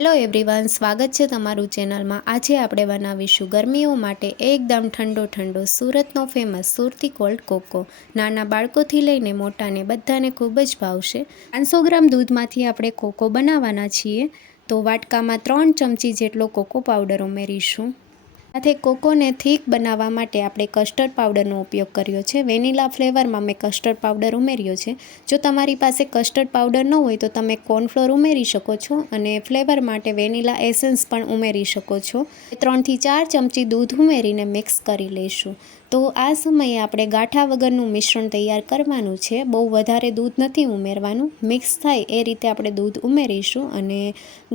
Hello everyone, સ્વાગત છે તમારું ચેનલમાં। આજે આપણે બનાવીશું ગરમીઓ માટે એકદમ ઠંડો ઠંડો સુરતનો ફેમસ સુરતી કોલ્ડ કોકો। નાના બાળકોથી લઈને મોટાને બધાને ખૂબ જ ભાવશે। 500 ગ્રામ દૂધમાંથી આપણે કોકો બનાવવાના છીએ, તો વાટકામાં 3 ચમચી જેટલો કોકો પાવડર ઉમેરીશું। સાથે કોકોને થીક બનાવવા માટે આપણે કસ્ટર્ડ પાવડરનો ઉપયોગ કર્યો છે। વેનીલા ફ્લેવરમાં મેં કસ્ટર્ડ પાવડર ઉમેર્યો છે। જો તમારી પાસે કસ્ટર્ડ પાવડર ન હોય તો તમે કોર્નફ્લોર ઉમેરી શકો છો અને ફ્લેવર માટે વેનીલા એસેન્સ પણ ઉમેરી શકો છો। 3 થી 4 ચમચી દૂધ ઉમેરીને મિક્સ કરી લઈશું। તો આ સમયે આપણે ગાંઠા વગરનું મિશ્રણ તૈયાર કરવાનું છે। બહુ વધારે દૂધ નથી ઉમેરવાનું, મિક્સ થાય એ રીતે આપણે દૂધ ઉમેરીશું અને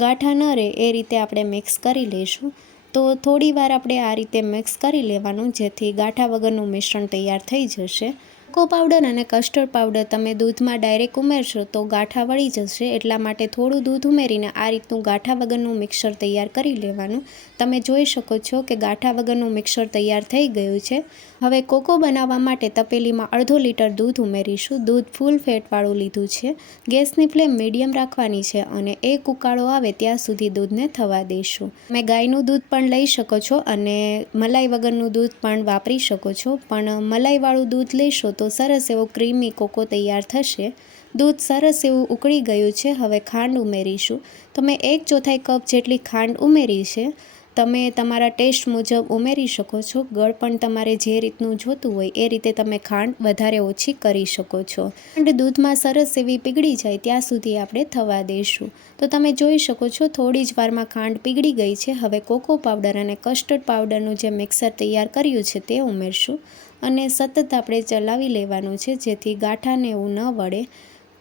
ગાંઠા ન રહે એ રીતે આપણે મિક્સ કરી લઈશું। તો થોડી વાર આપણે આ રીતે મિક્સ કરી લેવાનું, જેથી ગાંઠા વગરનું મિશ્રણ તૈયાર થઈ જશે। કોકો પાવડર અને કસ્ટર્ડ પાવડર તમે દૂધમાં ડાયરેક્ટ ઉમેરશો તો ગાંઠા વળી જશે, એટલા માટે થોડું દૂધ ઉમેરીને આ રીતનું ગાંઠા વગરનું મિક્સર તૈયાર કરી લેવાનું। તમે જોઈ શકો છો કે ગાંઠા વગરનું મિક્સર તૈયાર થઈ ગયું છે। હવે કોકો બનાવવા માટે તપેલીમાં અડધો લીટર દૂધ ઉમેરીશું। દૂધ ફૂલ ફેટવાળું લીધું છે। ગેસની ફ્લેમ મીડિયમ રાખવાની છે અને એક ઉકાળો આવે ત્યાં સુધી દૂધને થવા દઈશું। તમે ગાયનું દૂધ પણ લઈ શકો છો અને મલાઈ વગરનું દૂધ પણ વાપરી શકો છો, પણ મલાઈવાળું દૂધ લેશો તો સરસ એવો ક્રીમી કોકો તૈયાર થશે। દૂધ સરસ એવું ઉકળી ગયું છે। હવે ખાંડ ઉમેરીશું। તો મેં 1/4 કપ જેટલી ખાંડ ઉમેરી છે। તમે તમારા ટેસ્ટ મુજબ ઉમેરી શકો છો। ગળપણ તમારે જે રીતનું જોતું હોય એ રીતે તમે ખાંડ વધારે ઓછી કરી શકો છો। ખાંડ દૂધમાં સરસ એવી પીગળી જાય ત્યાં સુધી આપણે થવા દઈશું। તો તમે જોઈ શકો છો થોડી જ વારમાં ખાંડ પીગળી ગઈ છે। હવે કોકો પાવડર અને કસ્ટર્ડ પાવડરનું જે મિક્સર તૈયાર કર્યું છે તે ઉમેરશું અને સતત આપણે ચલાવી લેવાનું છે, જેથી ગાંઠાને એવું ન વળે।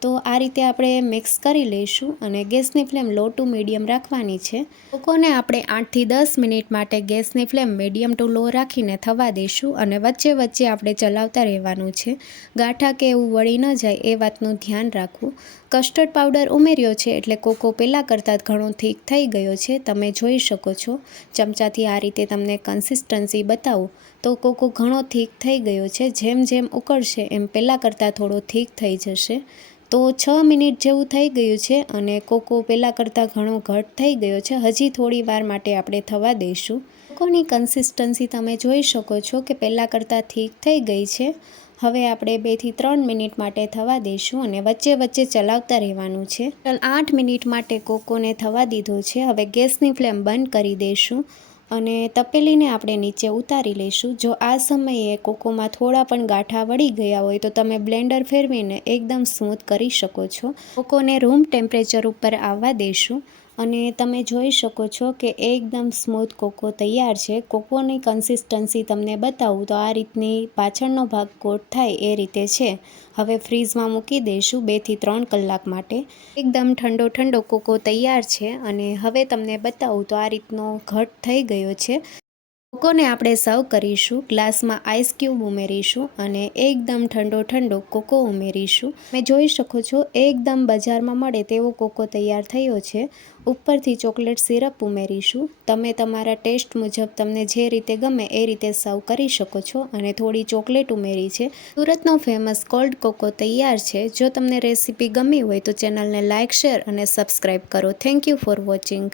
તો આ રીતે આપણે મિક્સ કરી લઈશું અને ગેસની ફ્લેમ લો ટુ મીડિયમ રાખવાની છે। કોકોને આપણે 8 થી 10 મિનિટ માટે ગેસની ફ્લેમ મીડિયમ ટુ લો રાખીને થવા દઈશું અને વચ્ચે વચ્ચે આપણે ચલાવતા રહેવાનું છે। ગાંઠા કે એવું વળી ન જાય એ વાતનું ધ્યાન રાખવું। કસ્ટર્ડ પાવડર ઉમેર્યો છે એટલે કોકો પહેલાં કરતાં ઘણો થીક થઈ ગયો છે। તમે જોઈ શકો છો, ચમચાથી આ રીતે તમને કન્સિસ્ટન્સી બતાવું તો કોકો ઘણો થીક થઈ ગયો છે। જેમ જેમ ઉકળશે એમ પહેલાં કરતાં થોડો થીક થઈ જશે। તો 6 મિનિટ જેવું થઈ ગયું છે અને કોકો પહેલાં કરતાં ઘણો ઘટ થઈ ગયો છે। હજી થોડી વાર માટે આપણે થવા દઈશું। કોકોની કન્સિસ્ટન્સી તમે જોઈ શકો છો કે પહેલાં કરતાં થીક થઈ ગઈ છે। હવે આપણે 2 થી 3 મિનિટ માટે થવા દઈશું અને વચ્ચે વચ્ચે ચલાવતા રહેવાનું છે। 8 મિનિટ માટે કોકોને થવા દીધો છે। હવે ગેસની ફ્લેમ બંધ કરી દઈશું અને તપેલીને આપણે નીચે ઉતારી લઈશું। જો આ સમયે કોકોમાં થોડા પણ ગાંઠા વળી ગયા હોય તો તમે બ્લેન્ડર ફેરવીને એકદમ સ્મૂથ કરી શકો છો। કોકોને રૂમ ટેમ્પરેચર ઉપર આવવા દઈશું અને તમે જોઈ શકો છો કે એકદમ સ્મૂથ કોકો તૈયાર છે। કોકોની કન્સિસ્ટન્સી તમને બતાવું તો આ રીતની પાછળનો ભાગ કોટ થાય એ રીતે છે। હવે ફ્રીઝમાં મૂકી દઈશું 2 થી 3 કલાક માટે। એકદમ ઠંડો ઠંડો કોકો તૈયાર છે અને હવે તમને બતાવું તો આ રીતનો ઘટ થઈ ગયો છે। કોકોને આપણે સર્વ કરીશું। ગ્લાસમાં આઈસ ક્યુબ ઉમેરીશું અને એકદમ ઠંડો ઠંડો કોકો ઉમેરીશું। તમે જોઈ શકો છો એકદમ બજારમાં મળે તેવો કોકો તૈયાર થયો છે। ઉપરથી ચોકલેટ સિરપ ઉમેરીશું। તમે તમારા ટેસ્ટ મુજબ તમને જે રીતે ગમે એ રીતે સર્વ કરી શકો છો અને થોડી ચોકલેટ ઉમેરી છે। સુરતનો ફેમસ કોલ્ડ કોકો તૈયાર છે। જો તમને રેસીપી ગમી હોય તો ચેનલને લાઇક, શેર અને સબસ્ક્રાઈબ કરો। Thank you for watching.